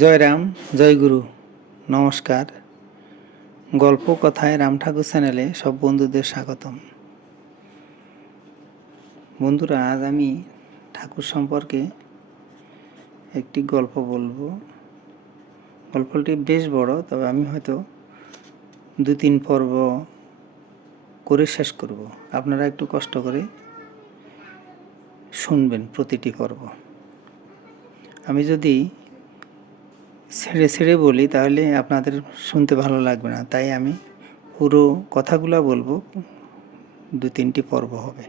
জয় রাম, জয় গুরু, নমস্কার। গল্প কথায় রাম ঠাকুর চ্যানেলে সব বন্ধুদের স্বাগতম। বন্ধুরা, আজ আমি ঠাকুর সম্পর্কে একটি গল্প বলবো। গল্পটি বেশ বড়, তবে আমি হয়তো 2-3 পর্ব করে শেষ করব। আপনারা একটু কষ্ট করে শুনবেন প্রতিটি পর্ব। আমি যদি ছেড়ে ছেড়ে বলি তাহলে আপনাদের শুনতে ভালো লাগবে না, তাই আমি পুরো কথাগুলো বলবো। 2-3টি পর্ব হবে।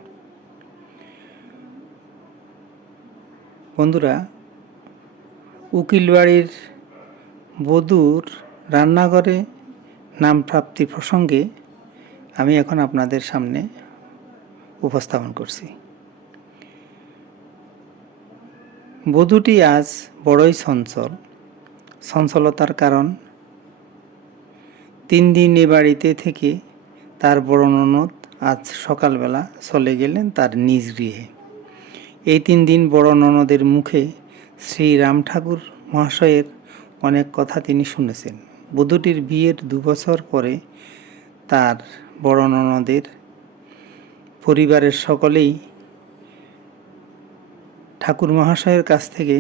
বন্ধুরা, উকিল বাড়ির বধূর রান্নাঘরে নাম প্রাপ্তির প্রসঙ্গে আমি এখন আপনাদের সামনে উপস্থাপন করছি। বধূটি আজ বড়ই চঞ্চলতার কারণ 3 দিন এ বাড়িতে থেকে তার বড় ননদ আজ সকালবেলা চলে গেলেন তার নিজ গৃহে। এই 3 দিন বড় ননদের মুখে শ্রী রাম ঠাকুর মহাশয়ের অনেক কথা তিনি শুনেছেন। বধূটির বিয়ের 2 বছর পরে তার বড় ননদের পরিবারের সকলেই ঠাকুর মহাশয়ের কাছ থেকে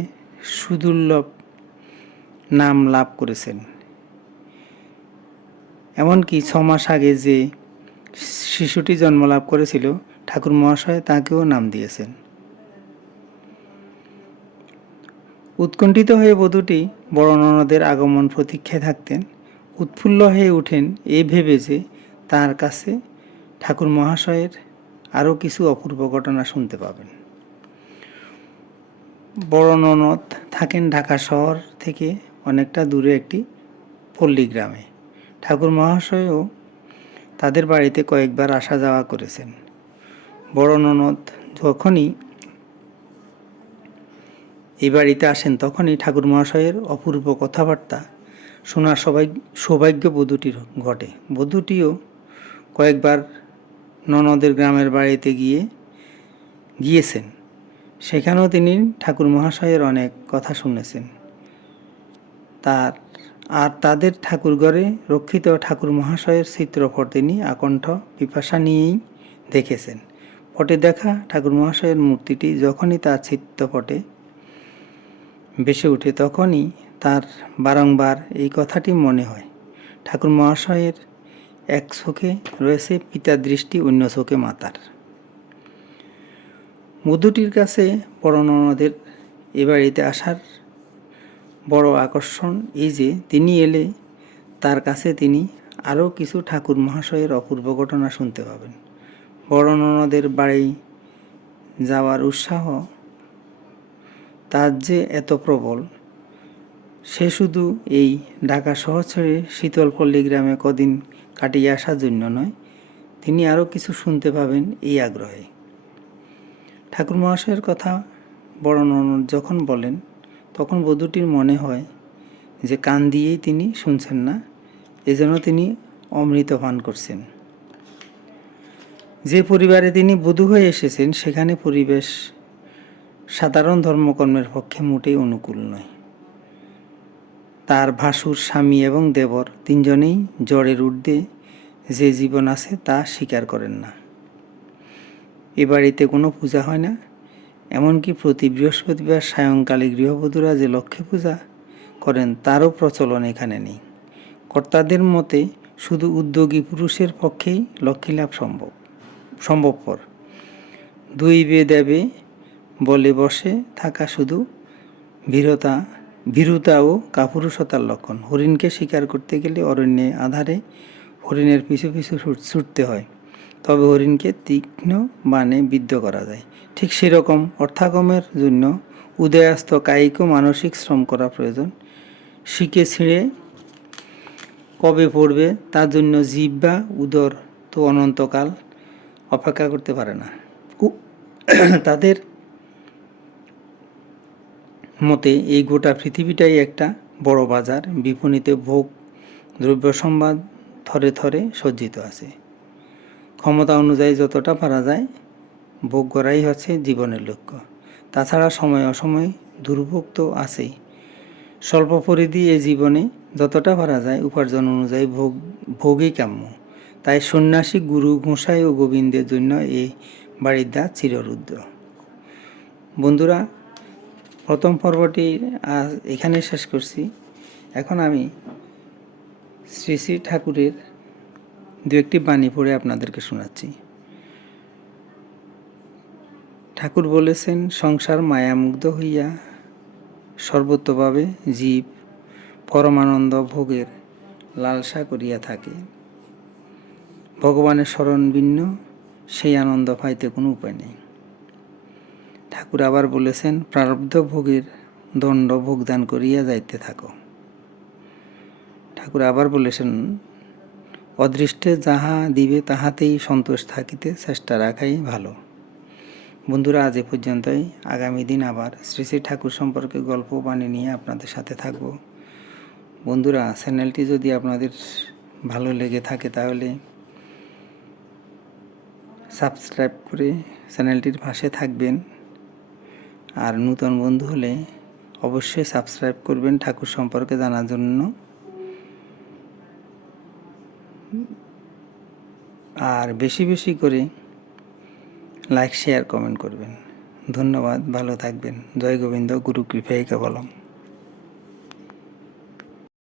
সুদুর্লভ নাম লাভ করেছেন। এমনকি 6 মাস আগে যে শিশুটি জন্মলাভ করেছিল, ঠাকুর মহাশয় তাকেও নাম দিয়েছেন। উৎকণ্ঠিত হয়ে বধূটি বড় ননদের আগমন প্রতীক্ষায় থাকতেন। উৎফুল্ল হয়ে ওঠেন এই ভেবে যে তার কাছে ঠাকুর মহাশয়ের আরও কিছু অপূর্ব ঘটনা শুনতে পাবেন। বড় ননদ থাকেন ঢাকা শহর থেকে অনেকটা দূরে একটি পল্লী গ্রামে। ঠাকুর মহাশয়ও তাদের বাড়িতে কয়েকবার আসা যাওয়া করেছেন। বড় ননদ যখনই এই বাড়িতে আসেন তখনই ঠাকুর মহাশয়ের অপূর্ব কথাবার্তা শোনার সৌভাগ্য বধূটির ঘটে। বধূটিও কয়েকবার ননদের গ্রামের বাড়িতে গিয়েছেন। সেখানেও তিনি ঠাকুর মহাশয়ের অনেক কথা শুনেছেন। তাদের ঠাকুরঘরে রক্ষিত ঠাকুর মহাশয়ের চিত্রপট তিনি আকণ্ঠ পিপাসা নিয়েই দেখেছেন। পটে দেখা ঠাকুর মহাশয়ের মূর্তিটি যখনই তার চিত্রপটে ভেসে ওঠে তখনই তার বারংবার এই কথাটি মনে হয়। ঠাকুর মহাশয়ের এক চোখে রয়েছে পিতার দৃষ্টি, অন্য চোখে মাতার। বধূটির কাছে বড় ননদের এ বাড়িতে আসার বড় আকর্ষণ এই যে তিনি এলে তার কাছে তিনি আরও কিছু ঠাকুর মহাশয়ের অপূর্ব ঘটনা শুনতে পাবেন। বড় ননদের বাড়ি যাওয়ার উৎসাহ তার যে এত প্রবল, সে শুধু এই ঢাকা শহর ছেড়ে শীতলপল্লী গ্রামে কদিন কাটিয়ে আসার জন্য নয়, তিনি আরও কিছু শুনতে পাবেন এই আগ্রহে। ঠাকুর মহাশয়ের কথা বড় ননদ যখন বলেন তখন বধূটির মনে হয় যে কান দিয়েই তিনি শুনছেন না, এজন্য তিনি অমৃত পান করছেন। যে পরিবারে তিনি বধূ হয়ে এসেছেন সেখানে পরিবেশ সাধারণ ধর্মকর্মের পক্ষে মোটেই অনুকূল নয়। তার ভাসুর, স্বামী এবং দেবর 3 জনেই জ্বরের ঊর্ধ্বে যে জীবন আছে তা স্বীকার করেন না। এ বাড়িতে কোনো পূজা হয় না, এমনকি প্রতি বৃহস্পতিবার সায়ংকালে গৃহবধূরা যে লক্ষ্মী পূজা করেন তারও প্রচলন এখানে নেই। কর্তাদের মতে শুধু উদ্যোগী পুরুষের পক্ষেই লক্ষ্মী লাভ সম্ভবপর। 2 দেবে বলে বসে থাকা শুধু ভীরুতা ও কাপুরুষতার লক্ষণ। হরিণকে শিকার করতে গেলে অরণ্যে আধারে হরিণের পিছু পিছু ছুটতে হয়, তবে হরিণকে তীক্ষ্ণ বাণে বিদ্ধ করা যায়। ঠিক সেরকম অর্থাগমের জন্য উদয়াস্ত কায়িক ও মানসিক শ্রম করা প্রয়োজন। শিকে ছিঁড়ে কবে পড়বে তার জন্য জিহ্বা উদর তো অনন্তকাল অপেক্ষা করতে পারে না। তাদের মতে এই গোটা পৃথিবীটাই একটা বড় বাজার, বিপণীতে ভোগ দ্রব্য সম্ভার থরে থরে সজ্জিত আছে। ক্ষমতা অনুযায়ী যতটা পারা যায় ভোগ করাই হচ্ছে জীবনের লক্ষ্য। তাছাড়া সময় অসময়ে দুর্ভোগ তো আছেই। স্বল্প পরিধি এ জীবনে যতটা পারা যায় উপার্জন অনুযায়ী ভোগই কাম্য। তাই সন্ন্যাসী গুরু গোসাই ও গোবিন্দের জন্য এই বাড়ির দ্বার চিররুদ্ধ। বন্ধুরা, প্রথম পর্বটি আজ এখানে শেষ করছি। এখন আমি শ্রী শ্রী ঠাকুরের দু একটি বাণী পড়ে আপনাদেরকে শোনাচ্ছি। ঠাকুর বলেছেন, সংসার মায়ামুগ্ধ হইয়া সর্বত্রভাবে জীব পরমানন্দ ভোগের লালসা করিয়া থাকে। ভগবানের শরণ ভিন্ন সেই আনন্দ পাইতে কোনো উপায় নেই। ঠাকুর আবার বলেছেন, প্রারব্ধ ভোগের দণ্ড ভোগদান করিয়া যাইতে থাকো। ঠাকুর আবার বলেছেন, অদৃষ্টে যাহা দিবে তাহাতেই সন্তোষ থাকিতে চেষ্টা রাখাই ভালো। বন্ধুরা, আজ এ পর্যন্তই। আগামী দিন আবার শ্রী শ্রী ঠাকুর সম্পর্কে গল্প বাণী নিয়ে আপনাদের সাথে থাকব। বন্ধুরা, চ্যানেলটি যদি আপনাদের ভালো লেগে থাকে তাহলে সাবস্ক্রাইব করে চ্যানেলটির পাশে থাকবেন। আর নূতন বন্ধু হলে অবশ্যই সাবস্ক্রাইব করবেন ঠাকুর সম্পর্কে জানার জন্য। আর বেশি বেশি করে লাইক শেয়ার কমেন্ট করবেন। ধন্যবাদ, ভালো থাকবেন। জয় গোবিন্দ, গুরু কৃপাই কেবলম।